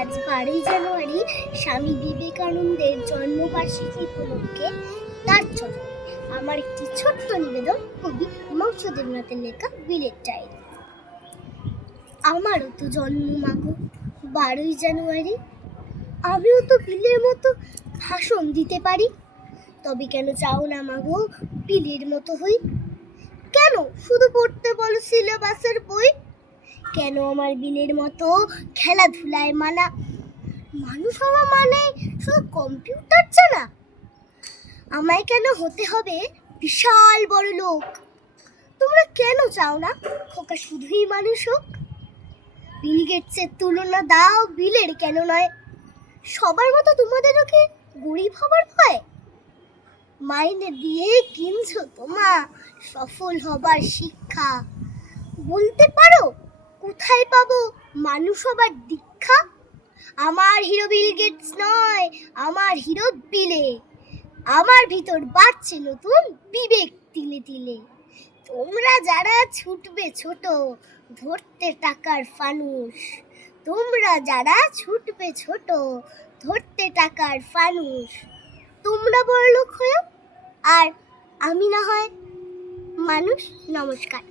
আজ 12ই জানুয়ারি স্বামী বিবেকানন্দের জন্মবার্ষিকী উপলক্ষে তার জন্য আমার একটি ছোট্ট নিবেদন কবি মংস দেবনাথের লেখা বিলের ডায়েরি। আমারও তো জন্ম মাগো 12ই জানুয়ারি, আমিও তো বিলের মতো ভাষণ দিতে পারি। তবে কেন চাও না মাগো বিলের মতো হই? কেন শুধু পড়তে বলো সিলেবাসের বই? কেন আমার বিলের মতো খেলাধুলায় মানা? মানুষ হওয়া মানে শুধু কম্পিউটার জানা? আমায় কেন হতে হবে বিশাল বড় লোক? তোমরা কেন চাও না খোকা শুধুই মানুষ হোক? বিল গেটসের তুলনা দাও বিলের কেন নয়? সবার মতো তোমাদেরও কি গরিব হবার ভয়? মাইনে দিয়ে কিনছো তোমা সফল হবার শিক্ষা। বলতে পারো কোথায় পাবো মানুষ হবার দীক্ষা? আমার হিরো বিল গেটস নয়, আমার হিরো বিলে। আমার ভিতর বাড়ছে নতুন বিবেক তিলে তিলে। তোমরা যারা ছুটবে ছোট ধরতে টাকার ফানুস, তোমরা যারা ছুটবে ছোট ধরতে টাকার ফানুস, তোমরা বড়লোক হয়েও আর আমি না হয় মানুষ। নমস্কার।